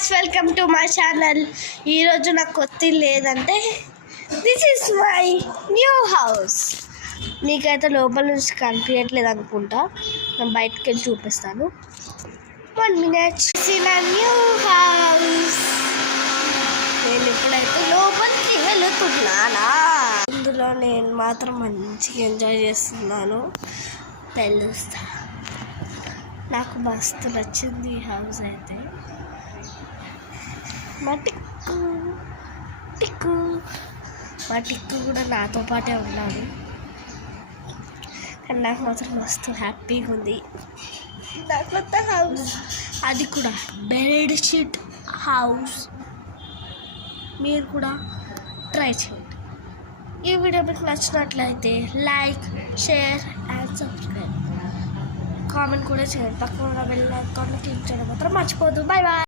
Guys, welcome to my channel. ఈరోజు నాకు కొత్త లేదంటే this is my new house. మీకైతే లోపల నుంచి కనిపించట్లేదు అనుకుంటా, నేను బయటకు వెళ్ళి చూపిస్తాను. 1 minute. New house. నేను ఇప్పుడైతే లోపలికి వెళుతున్నానా. ఇందులో నేను మాత్రం మంచిగా ఎంజాయ్ చేస్తున్నాను. తెలుస్తా, నాకు మస్తు నచ్చింది ఈ హౌస్ అయితే. మా టిక్కు కూడా నాతో పాటే ఉన్నాడు, కానీ నాకు మాత్రం మస్తు హ్యాపీగా ఉంది. నా కొత్త హౌస్, అది కూడా బెడ్ షీట్ హౌస్. మీరు కూడా ట్రై చేయండి. ఈ వీడియో మీకు నచ్చినట్లయితే like, share and subscribe. Comment కూడా చేయండి. పక్కన ఉన్న బెల్ ఐకాన్ క్లిక్ చేయడం మాత్రం మర్చిపోదు. Bye bye.